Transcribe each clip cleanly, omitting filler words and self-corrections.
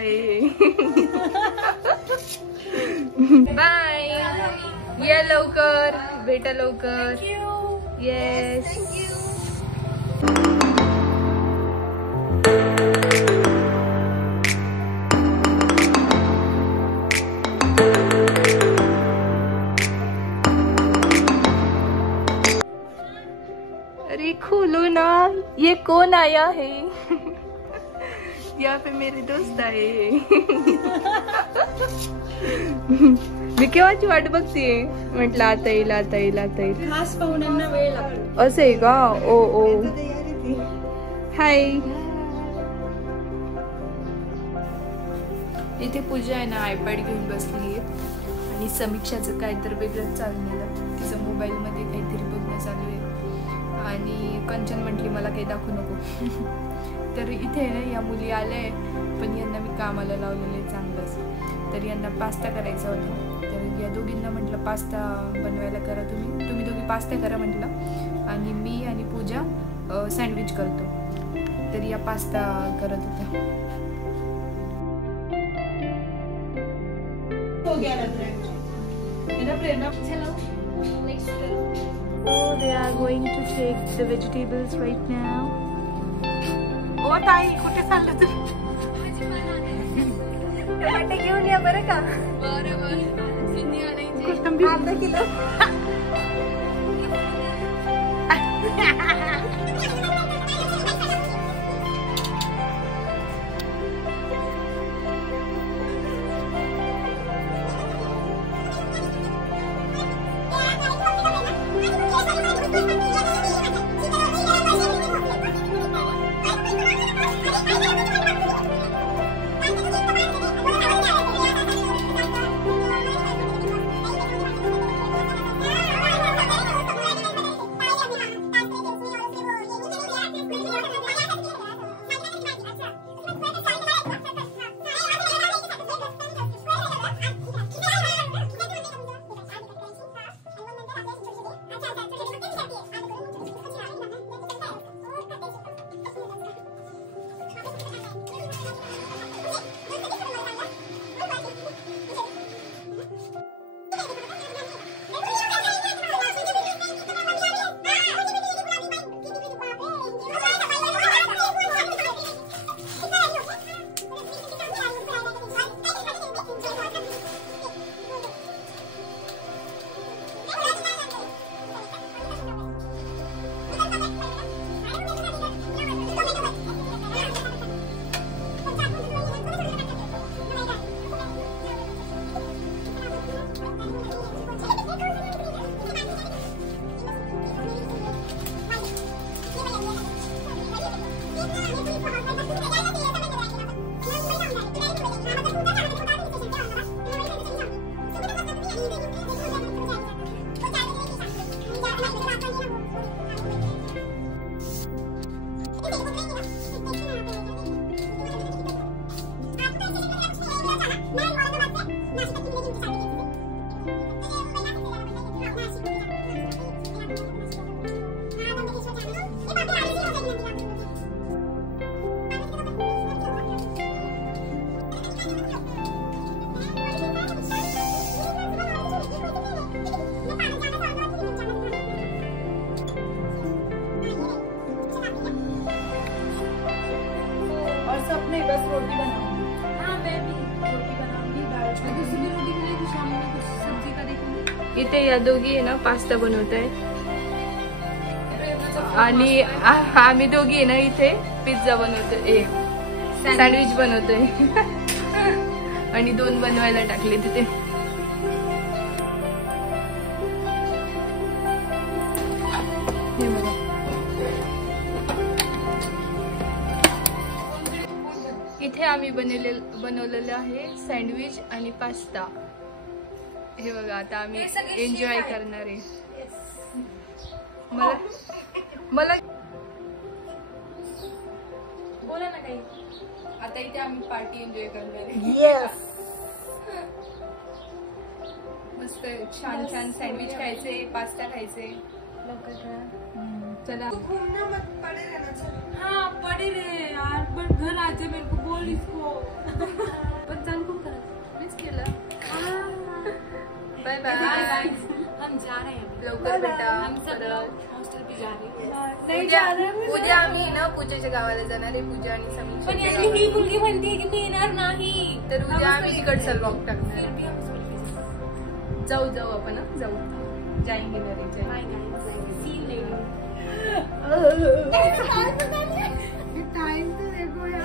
आहे. बाय, या लवकर, भेटा लवकर. येस. अरे खोलो ना, ये कौन आया है? यहाँ पे मेरे दोस्त आए. मी केव्हाची वाट बघतीये, म्हटलं आता येईल आता येईल आता येईल. खास पाहुण्यांना वेळ लागतो. असं आहे का? ओ ओ हाय. इथे पूजा आहे ना आयपॅड घेऊन बसली आहे आणि समीक्षाचं काय तर वेगळंच चाललेलं. तिचं मोबाईल मध्ये काहीतरी बघणं चालू आहे आणि कंचन म्हटली मला काही दाखवू नको. तर इथे ना या मुली आल्या पण यांना मी कामाला लावलेले चांगलंच. तर यांना पास्ता करायचा होता. तर या दोघींना म्हटलं पास्ता बनवायला करा, तुम्ही दोघी पास्ता करा म्हटलं आणि मी आणि पूजा सँडविच करतो. तर या पास्ता करत होत्या. So they are going to take the vegetables right now. ओ ताई कुठे चाललं तुम्ही? टमाटे घेऊन या बरं का. बरोबर. कोथिंबीर अर्धा किलो. नहीं बस रोटी बनाऊंगी। हाँ मैं भी रोटी बनाऊंगी, दाल दूसरी रोटी के लिए भी शाम में कुछ सब्जी का देखूंगी। इथे या दोघी आहे ना पास्ता बनवत आहे आणि आम्ही दोघी आहे ना इथे पिझ्झा बनवतोय, सँडविच बनवतोय आणि 2 बनवायला टाकले तिथे। इथे आम्ही बनवलेलं आहे सँडविच आणि पास्ता। हे बघा आता आम्ही एन्जॉय करणार आहे। मला बोला ना काही। आता इथे आम्ही पार्टी एन्जॉय करणार आहे। यस मस्त छान छान सँडविच खायचे, पास्ता खायचे। चला घूमना मत पड़े रहना। हाँ पड़े रहे यार, पर घर आते मेरे को बोल इसको। लवकर भेटा. हम सब लोग हॉस्टल पे जा रहे हैं. उद्या आम्ही ना पूजेच्या गावाला जाणार आहे. पूजा आणि पण समीक्षा यातली ही मुलगी म्हणते की मी येणार नाही. तर उद्या आम्ही तिकडचा व्लॉग टाकणार. फिर भी हम सोल जाऊ आपण हं? जाऊ जाएंगे मेरे bye guys. See you later. Time तो देखो यार.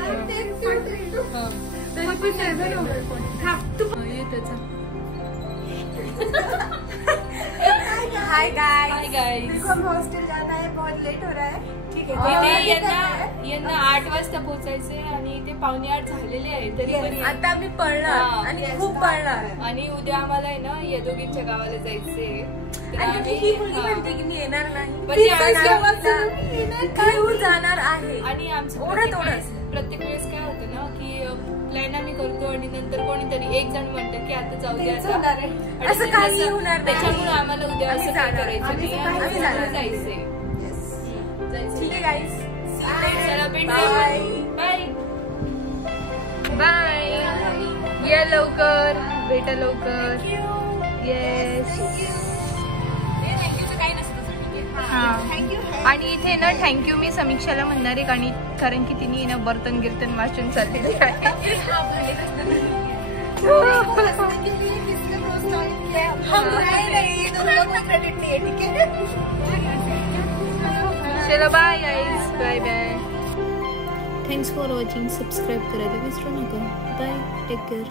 Hi guys. Hi guys. हम हॉस्टल जाना है. बहुत लेट हो रहा है. ठीक है. इथे यांना 8 वाजता पोहोचायचंय आणि ते 7:45 झालेले आहे तरी पण आता आम्ही पळणार आणि खूप पळणार. आणि उद्या आम्हाला आहे ना या दोघींच्या गावाला जायचंय. तर आणि ही मुलगी हा. म्हणते की मी येणार नाही. पण ती आज घेऊन जाणार आहे. आणि आमचं ओढत प्रत्येक वेळेस काय होतं ना की प्लॅन आम्ही करतो आणि नंतर कोणीतरी एक जण म्हणतं की आता जाऊ द्या आता. आणि असं काही होणार नाही. त्याच्यामुळे आम्हाला उद्या असं काय करायचं आम्ही नाही. जाणार. आम्ही जाणार. जायचंय. ठीक आहे गाईस. चला भेटू. बाय. बाय. बाय. ये लवकर भेटा लवकर. येस. आणि इथे ना थँक्यू मी समीक्षाला म्हणणार आहे कारण की तिने ना बर्तन गिर्तन वाचून चाललेले आहे. चलो bye guys. Bye bye. Thanks for watching. Subscribe करायला विसरू नका. बाय. Take care.